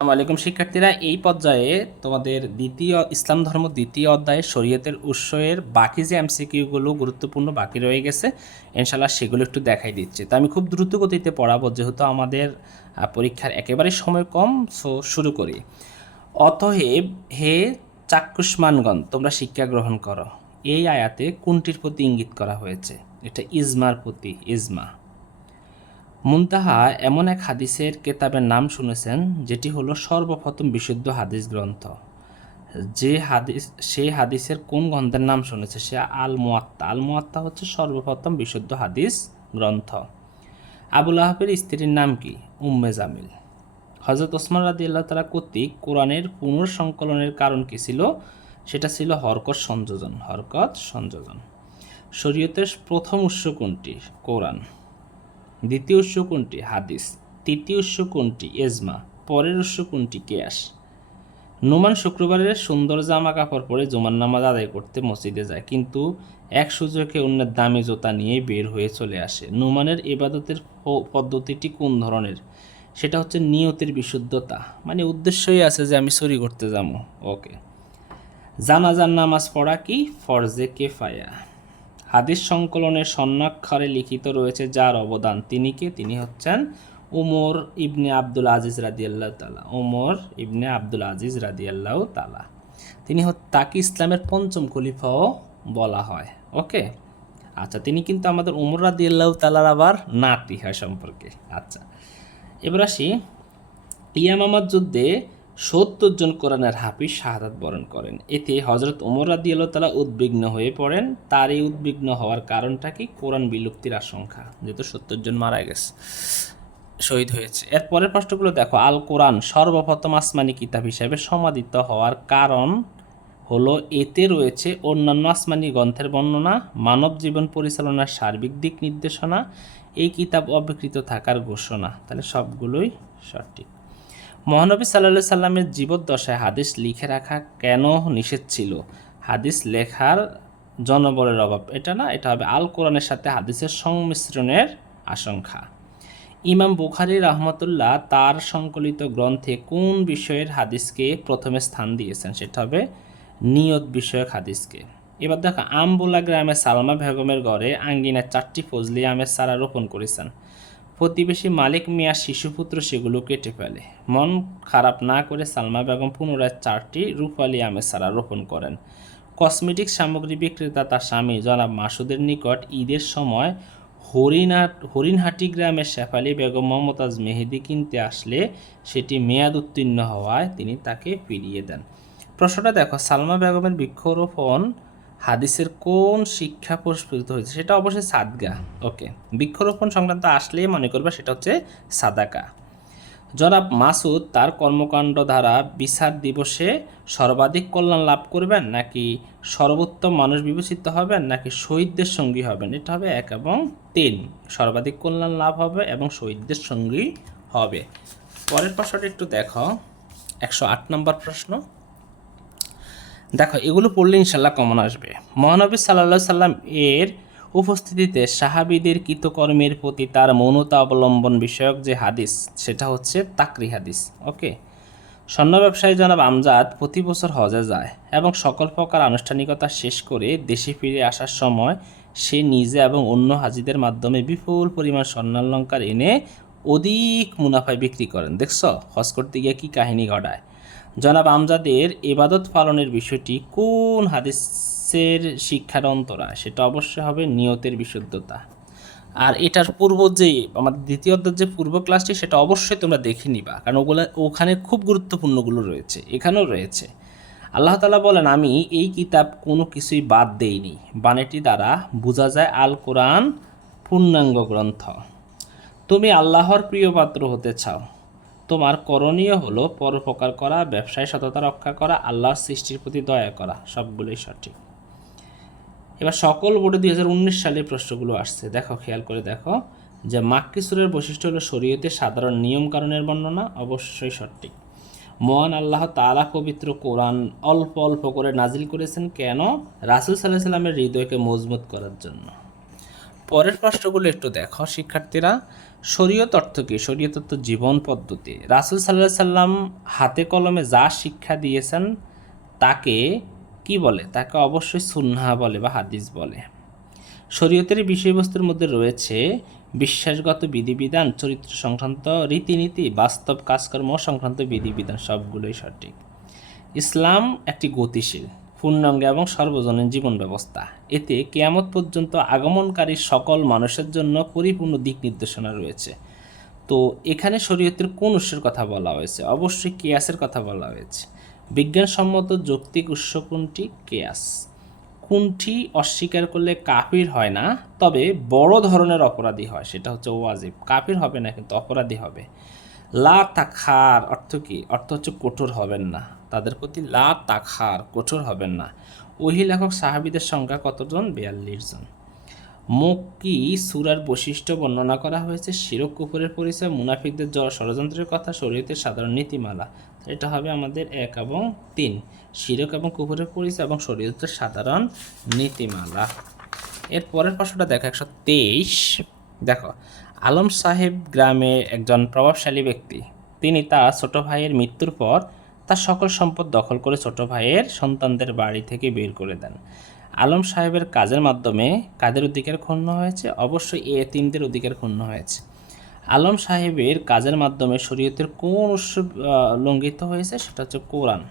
আলাইকুম, শিক্ষার্থীরা। এই পর্যায়ে তোমাদের দ্বিতীয়, ইসলাম ধর্ম দ্বিতীয় অধ্যায়ে শরীয়তের উৎসের বাকি যে এমসিকিউগুলো গুরুত্বপূর্ণ বাকি রয়ে গেছে ইনশাল্লাহ সেগুলো একটু দেখাই দিচ্ছে। তো আমি খুব দ্রুত গতিতে পড়াবো, যেহেতু আমাদের পরীক্ষার একেবারে সময় কম, সো শুরু করি। অতএব, হে চাক্ষুষ্মানগণ, তোমরা শিক্ষা গ্রহণ করো। এই আয়াতে কোনটির প্রতি ইঙ্গিত করা হয়েছে? এটা ইজমার প্রতি, ইজমা। মুনতাহা এমন এক হাদিসের কেতাবের নাম শুনেছেন, যেটি হলো সর্বপ্রথম বিশুদ্ধ হাদিস গ্রন্থ। যে হাদিস, সেই হাদিসের কোন গ্রন্থের নাম শুনেছে সে আল মুয়াত্তা আল মুয়াত্তা হচ্ছে সর্বপ্রথম বিশুদ্ধ হাদিস গ্রন্থ। আবুল আহাবের স্ত্রীর নাম কি? উম্মে জামিল। হজরত ওসমান রাদি আল্লাহ তালা কর্তৃক কোরআনের পুনঃসংকলনের কারণ কী ছিল? সেটা ছিল হরকত সংযোজন হরকত সংযোজন। শরীয়তের প্রথম উৎস কোনটি? কোরআন। দ্বিতীয় উৎস কোনটি? হাদিস। তৃতীয় উৎস কোনটি? এজমা। পরের উৎস কোনটি? কেয়াস। নোমান শুক্রবারের সুন্দর জামা কাপড় পরে জুমার নামাজ আদায় করতে মসজিদে যায়, কিন্তু এক সুযোগে অন্যের দামি জুতা নিয়ে বের হয়ে চলে আসে। নোমানের ইবাদতের প- পদ্ধতিটি কোন ধরনের? সেটা হচ্ছে নিয়তের বিশুদ্ধতা। মানে উদ্দেশ্যই আছে যে আমি চুরি করতে যাব। ওকে। জানাজার নামাজ পড়া কি? ফরজে কেফায়া। হাদিস সংকলনের স্বর্ণাক্ষরে লিখিত রয়েছে যার অবদান তিনি কে? তিনি হচ্ছেন উমর ইবনে আব্দুল আজিজ রাদিয়াল্লাহ তালা উমর ইবনে আব্দুল আজিজ রাদিয়াল্লাহ তালা তিনি তাকে ইসলামের পঞ্চম খলিফাও বলা হয়। ওকে? আচ্ছা তিনি কিন্তু আমাদের উমর রাদিয়াল্লাহ তালার আবার নাতি হয় সম্পর্কে। আচ্ছা এবার আসি ইয়ামামার যুদ্ধে সত্তর জন কোরআনের হাফিজ শাহাদাত বরণ করেন। এতে হজরত ওমর রাদি তালা উদ্বিগ্ন হয়ে পড়েন। তার এই উদ্বিগ্ন হওয়ার কারণটা কি? কোরআন বিলুপ্তির আশঙ্কা, যেহেতু সত্তর জন মারা গেছে, শহীদ হয়েছে। এর পরের প্রশ্নগুলো দেখো। আল কোরআন সর্বপ্রথম আসমানি কিতাব হিসেবে সমাদিত হওয়ার কারণ হলো, এতে রয়েছে অন্যান্য আসমানি গ্রন্থের বর্ণনা, মানব জীবন পরিচালনার সার্বিক দিক নির্দেশনা, এই কিতাব অবিকৃত থাকার ঘোষণা। তাহলে সবগুলোই সঠিক। মহানবী সাল্লা সাল্লামের জীবদ্দশায় হাদিস লিখে রাখা কেন নিষেধ ছিল? হাদিস লেখার জনবলের অভাব, এটা না, এটা হবে আল কোরআনের সাথে হাদিসের সংমিশ্রণের আশঙ্কা। ইমাম বুখারি রহমতুল্লাহ তার সংকলিত গ্রন্থে কোন বিষয়ের হাদিসকে প্রথমে স্থান দিয়েছেন? সেটা হবে নিয়ত বিষয়ক হাদিসকে। এবার দেখো, আমবুলা গ্রামে সালমা বেগমের ঘরে আঙ্গিনায় চারটি ফজলি আমের চারা রোপণ করেছেন। প্রতিবেশী মালিক মিয়া শিশুপুত্র সেগুলো কেটে ফেলে। মন খারাপ না করে সালমা বেগম পুনরায় চারটি রূপালী আমের চারা রোপণ করেন। কসমেটিক সামগ্রী বিক্রেতা তার স্বামী জনাব মাসুদের নিকট ঈদের সময় হরিণহাট হরিণহাটি গ্রামের শেফালি বেগম মমতাজ মেহেদি কিনতে আসলে সেটি মেয়াদ উত্তীর্ণ হওয়ায় তিনি তাকে ফিরিয়ে দেন। প্রশ্নটা দেখো, সালমা বেগমের বৃক্ষরোপণ হাদিসের কোন শিক্ষা পুরস্কৃত হয়েছে? সেটা অবশ্যই সাদগা। ওকে। বৃক্ষরোপণ সংক্রান্ত আসলেই মনে করবে সেটা হচ্ছে সাদাকা। জনাব মাসুদ, তার কর্মকাণ্ড দ্বারা বিচার দিবসে সর্বাধিক কল্যাণ লাভ করবেন নাকি সর্বোত্তম মানুষ বিবেচিত হবেন নাকি শহীদদের সঙ্গী হবেন? এটা হবে এক এবং তিন। সর্বাধিক কল্যাণ লাভ হবে এবং শহীদদের সঙ্গী হবে। পরের প্রশ্নটা একটু দেখো। একশো আট নম্বর প্রশ্ন। দেখো, এগুলো পড়লে ইনশাল্লাহ কমন আসবে। মহানবী সাল্লা সাল্লাম এর উপস্থিতিতে সাহাবিদের কৃতকর্মের প্রতি তার মৌনতা অবলম্বন বিষয়ক যে হাদিস, সেটা হচ্ছে তাকরি হাদিস ওকে স্বর্ণ ব্যবসায়ী জনাব আমজাদ প্রতি বছর হজে যায় এবং সকল প্রকার আনুষ্ঠানিকতা শেষ করে দেশে ফিরে আসার সময় সে নিজে এবং অন্য হাজিদের মাধ্যমে বিপুল পরিমাণ স্বর্ণালঙ্কার এনে অধিক মুনাফায় বিক্রি করেন। দেখছ, হজ করতে গিয়ে কী কাহিনী ঘটায়? জনাব আমজাদের এবাদত পালনের বিষয়টি কোন হাদিসের শিক্ষার অন্তরা সেটা অবশ্যই হবে নিয়তের বিশুদ্ধতা। আর এটার পূর্ব যে, আমাদের দ্বিতীয় অধ্যায়ের যে পূর্ব ক্লাসটি সেটা অবশ্যই তোমরা দেখে নিবা। কারণ ওগুলো, ওখানে খুব গুরুত্বপূর্ণগুলো রয়েছে, এখানেও রয়েছে। আল্লাহ তালা বলেন, আমি এই কিতাব কোনো কিছুই বাদ দেইনি। বাণীটি দ্বারা বোঝা যায় আল কোরআন পূর্ণাঙ্গ গ্রন্থ। তুমি আল্লাহর প্রিয় পাত্র হতে চাও। তোমার করণীয় হলো পরোপকার করা, ব্যবসায় সততা রক্ষা করা, আল্লাহর সৃষ্টির প্রতি দয়া করা, সবগুলোই সঠিক। এবার সকল বোর্ডে দুই হাজার উনিশ সালের প্রশ্নগুলো আসছে। দেখো, খেয়াল করে দেখো যে মাক্কিসুরের বৈশিষ্ট্য হলো শরীয়তে সাধারণ নিয়ম কারণের বর্ণনা, অবশ্যই সঠিক। মহান আল্লাহ তাআলা পবিত্র কোরআন অল্প অল্প করে নাজিল করেছেন কেন? রাসুল সাল্লাহ সাল্লামের হৃদয়কে মজবুত করার জন্য। পরের প্রশ্নগুলো একটু দেখো, শিক্ষার্থীরা। শরীয়ত অর্থ কী? শরীয়ত অর্থ জীবন পদ্ধতি। রাসুল সাল্লাহ সাল্লাম হাতে কলমে যা শিক্ষা দিয়েছেন, তাকে কি বলে? তাকে অবশ্যই সুন্নাহা বলে বা হাদিস বলে। শরীয়তের বিষয়বস্তুর মধ্যে রয়েছে বিশ্বাসগত বিধিবিধান, চরিত্র সংক্রান্ত রীতিনীতি, বাস্তব কাজকর্ম সংক্রান্ত বিধিবিধান, সবগুলোই সঠিক। ইসলাম একটি গতিশীল পূর্ণাঙ্গ এবং সর্বজনীন জীবন ব্যবস্থা এতে কেয়ামত পর্যন্ত আগমনকারী সকল মানুষের জন্য পরিপূর্ণ দিক নির্দেশনা রয়েছে। তো এখানে শরীয়তের কোন উৎসের কথা বলা হয়েছে? অবশ্যই কেয়াসের কথা বলা হয়েছে। বিজ্ঞানসম্মত যৌক্তিক উৎস কোনটি? কেয়াস। কোনটি অস্বীকার করলে কাফির হয় না, তবে বড় ধরনের অপরাধী হয়, সেটা হচ্ছে ওয়াজিব। কাফির হবে না, কিন্তু অপরাধী হবে। লা তাখার অর্থ কি? অর্থ হচ্ছে কঠোর হবেন না। তাদের প্রতি লা তাখার, কঠোর হবেন না। ওহি লেখক সাহাবিদের সংখ্যা কতজন? বিয়াল্লিশ জন। মক্কি সুরার বৈশিষ্ট্য বর্ণনা করা হয়েছে? শিরক কুপুরের পরিচয়, মুনাফিকদের ষড়যন্ত্রের কথা, শরীয়তের সাধারণ নীতিমালা। এটা হবে আমাদের এক এবং তিন। শিরক এবং কুপুরের পরিচয় এবং শরীয়তের সাধারণ নীতিমালা। এর পরের প্রশ্নটা দেখো, একশো তেইশ। দেখো আলম সাহেব গ্রামে একজন প্রভাবশালী ব্যক্তি। তিনি তার ছোট ভাইয়ের মৃত্যুর পর তার সকল সম্পদ দখল করে ছোট ভাইয়ের সন্তানদের বাড়ি থেকে বের করে দেন। আলম সাহেবের কাজের মাধ্যমে কাদের অধিকার ক্ষুণ্ণ হয়েছে? অবশ্যই এ তিনদের অধিকার ক্ষুণ্ণ হয়েছে। আলম সাহেবের কাজের মাধ্যমে শরীয়তের কোন উৎস লঙ্ঘিত হয়েছে সেটা হচ্ছে কোরআন।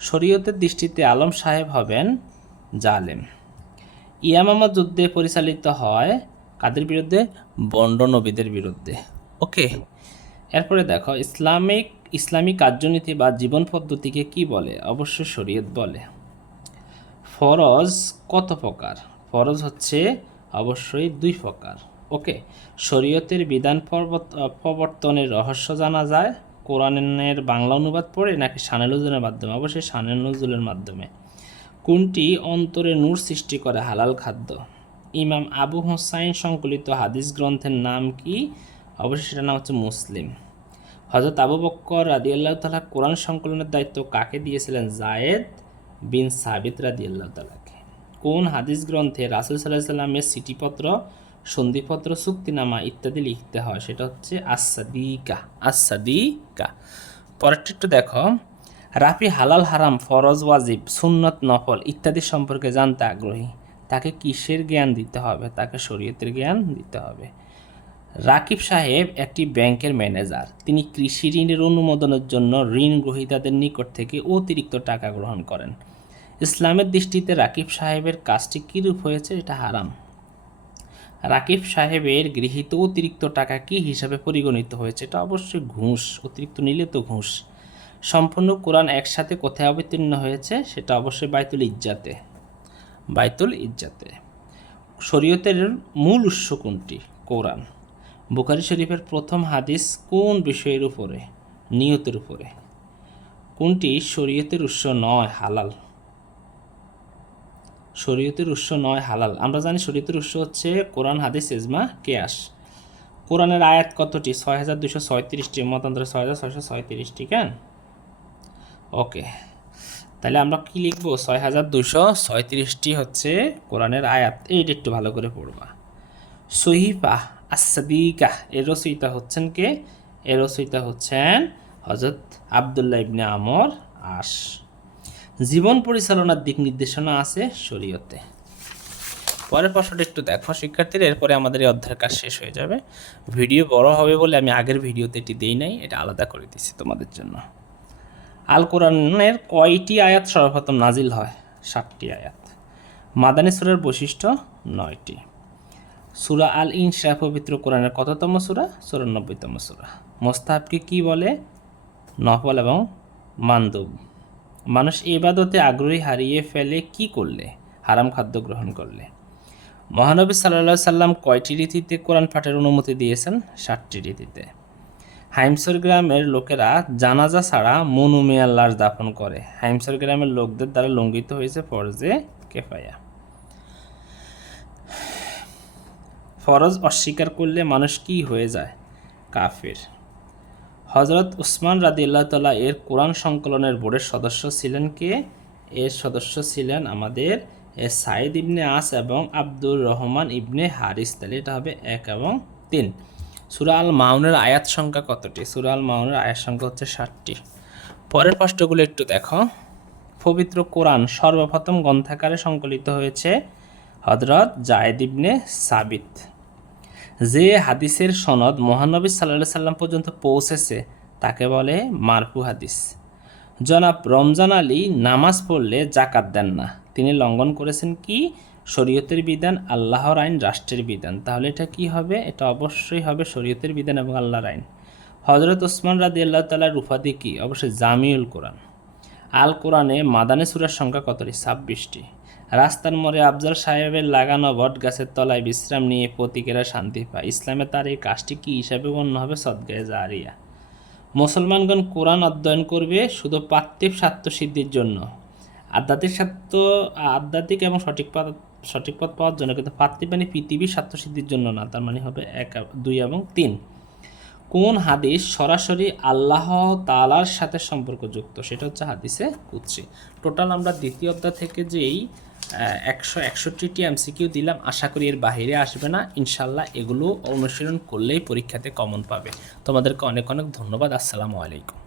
শরীয়তের দৃষ্টিতে আলম সাহেব হবেন জালেম। ইয়ামামা যুদ্ধে পরিচালিত হয় কাদের বিরুদ্ধে? বন্ড নবীদের বিরুদ্ধে। ওকে এরপরে দেখো, ইসলামিক ইসলামিক কার্যনীতি বা জীবন পদ্ধতিকে কি বলে? অবশ্যই শরীয়ত বলে। ফরজ কত প্রকার? ফরজ হচ্ছে অবশ্যই দুই প্রকার। ওকে শরীয়তের বিধান প্রবর্তনের রহস্য জানা যায়। কোরআনের বাংলা অনুবাদ পড়ে নাকি শানে নজরুলের মাধ্যমে? অবশ্যই শানে নজরুলের মাধ্যমে। কোনটি অন্তরে নূর সৃষ্টি করে হালাল খাদ্য? ইমাম আবু হোসাইন সংকলিত হাদিস গ্রন্থের নাম কি? অবশ্যই সেটার নাম হচ্ছে মুসলিম। হজরত আবু বক্কর রাদি আল্লাহ তালা কোরআন সংকলনের দায়িত্ব কাকে দিয়েছিলেন? জায়েদ বিন সাবিত রাদি আল্লাহ তালাকে কোন হাদিস গ্রন্থে রাসুল সাল্লাহ সাল্লামের চিঠিপত্র, সন্ধিপত্র, চুক্তিনামা ইত্যাদি লিখতে হয়? সেটা হচ্ছে আসাদিকা আসাদিকা পরেরটা একটু দেখো। রাফি হালাল হারাম, ফরজ, ওয়াজিব, সুন্নত, নফল ইত্যাদি সম্পর্কে জানতে আগ্রহী। তাকে কিসের জ্ঞান দিতে হবে? তাকে শরীয়তের জ্ঞান দিতে হবে। রাকিব সাহেব একটি ব্যাংকের ম্যানেজার। তিনি কৃষি ঋণের অনুমোদনের জন্য ঋণ গ্রহীতাদের নিকট থেকে অতিরিক্ত টাকা গ্রহণ করেন। ইসলামের দৃষ্টিতে রাকিব সাহেবের কাজটি কীরূপ হয়েছে এটা হারাম। রাকিব সাহেবের গৃহীত অতিরিক্ত টাকা কি হিসাবে পরিগণিত হয়েছে এটা অবশ্যই ঘুষ, অতিরিক্ত নিলে তো ঘুষ। সম্পূর্ণ কোরআন একসাথে কোথায় অবতীর্ণ হয়েছে সেটা অবশ্যই বাইতুল ইজ্জাতে। বাইতুল ইজ্জাতে। শরীয়তের মূল উৎস কোনটি? কোরআন। বুখারি শরীফের প্রথম হাদিস কোন বিষয়ের উপরে? নিয়তের উপরে। কোনটি শরীয়তের উৎস নয়, হালাল? শরীয়তের উৎস নয়, হালাল। আমরা জানি শরীয়তের উৎস হচ্ছে কোরআন, হাদিস, ইজমা, কেয়াস। কোরআনের আয়াত কতটি? ছয় হাজার দুশো ছয়ত্রিশটি। মতান্তরে ছয় হাজার ছয়শো ছয়ত্রিশটি, কেন? ওকে। তাহলে আমরা কি লিখব? ছয় হাজার দুশো ছয়ত্রিশটি হচ্ছে কোরআনের আয়াত। এইটা একটু ভালো করে পড়বা। সহিফা আসাদিকা এর রচয়িতা হচ্ছেন কে? এর রচয়িতা হচ্ছেন হজরত আবদুল্লাহ ইবনে আমর আশ জীবন পরিচালনার দিক নির্দেশনা আছে শরীয়তে। পরের প্রশ্নটা একটু দেখো শিক্ষার্থীরা, এরপরে আমাদের এই অধ্যায়ের কাজ শেষ হয়ে যাবে। ভিডিও বড় হবে বলে আমি আগের ভিডিওতে এটি দেই নাই, এটা আলাদা করে দিচ্ছি তোমাদের জন্য। কোরআনের কয়টি আয়াত সর্বপ্রথম নাজিল হয়? সাতটি আয়াত। মাদানী সুরের বৈশিষ্ট্য নয়টি। সুরা আল ইনশা পবিত্র কোরআনের কততম সুরা? চুরানব্বইতম সুরা। মোস্তাহাবকে কি বলে? নফল এবং মান্দুব। মানুষ ইবাদতে আগ্রহী হারিয়ে ফেলে কি করলে? হারাম খাদ্য গ্রহণ করলে। মহানবী সাল্লা সাল্লাম কয়টি রীতিতে কোরআন পাঠের অনুমতি দিয়েছেন? ষাটটি রীতিতে। হাইমসর গ্রামের লোকেরা জানাজা ছাড়া মনু মিয়ার লাশ দাফন করে। হাইমসর গ্রামের লোকদের দ্বারা লঙ্ঘিত হয়েছে ফরজে কেফায়া। ফরজ অস্বীকার করলে মানুষ কি হয়ে যায়? কাফের। হজরত উসমান রাদিল্লাহ তাল্লাহ এর কোরআন সংকলনের বোর্ডের সদস্য ছিলেন কে? এর সদস্য ছিলেন আমাদের সাইদ ইবনে আস এবং আব্দুর রহমান ইবনে হারিস। তাহলে এটা হবে এক এবং তিন। সুরা আল মাউনের আয়াত সংখ্যা কতটি? সুরা আল মাউনের আয়াত সংখ্যা হচ্ছে ষাটটি। পরের প্রশ্নগুলো একটু দেখো। পবিত্র কোরআন সর্বপ্রথম গ্রন্থাকারে সংকলিত হয়েছে হজরত জায়েদ ইবনে সাবিত। যে হাদিসের সনদ মহানবী সাল্লাহ সাল্লাম পর্যন্ত পৌঁছেছে, তাকে বলে মারফু হাদিস। জনাব রমজান আলী নামাজ পড়লে জাকাত দেন না। তিনি লঙ্ঘন করেছেন কি? শরীয়তের বিধান, আল্লাহর আইন, রাষ্ট্রের বিধান। তাহলে এটা কি হবে? এটা অবশ্যই হবে শরীয়তের বিধান এবং আল্লাহর আইন। হজরত ওসমান রাদি আল্লাহ তালার উপাধি কি? অবশ্যই জামিউল কোরআন। আল কোরআনে মাদানে সুরার সংখ্যা কতটি ছাব্বিশটি। রাস্তার মোড়ে আফজাল সাহেবের লাগানো বট গাছের তলায় বিশ্রাম নিয়ে প্রতীকেরা শান্তি পায়। ইসলামে তার এই কাজটি কী হিসাবে গণ্য হবে? সদ্গায়ে জারিয়া। মুসলমানগণ কোরআন অধ্যয়ন করবে শুধু পার্থিব স্বার্থ সিদ্ধির জন্য। আধ্যাত্মিক স্বার্থ, আধ্যাত্মিক এবং সঠিক সঠিক পথ পাওয়ার জন্য, কিন্তু মানে পৃথিবীর স্বার্থ সিদ্ধির জন্য না, তার মানে হবে এক, দুই এবং তিন। কোন হাদিস সরাসরি আল্লাহ তালার সাথে সম্পর্কযুক্ত? সেটা হচ্ছে হাদিসে কুৎসি টোটাল আমরা দ্বিতীয় অধ্যায় থেকে যেই একশো একষট্টিটি এমসিকিউ দিলাম, আশা করি এর বাইরে আসবে না। ইনশাল্লাহ এগুলো অনুশীলন করলেই পরীক্ষাতে কমন পাবে। তোমাদেরকে অনেক অনেক ধন্যবাদ। আসসালামু আলাইকুম।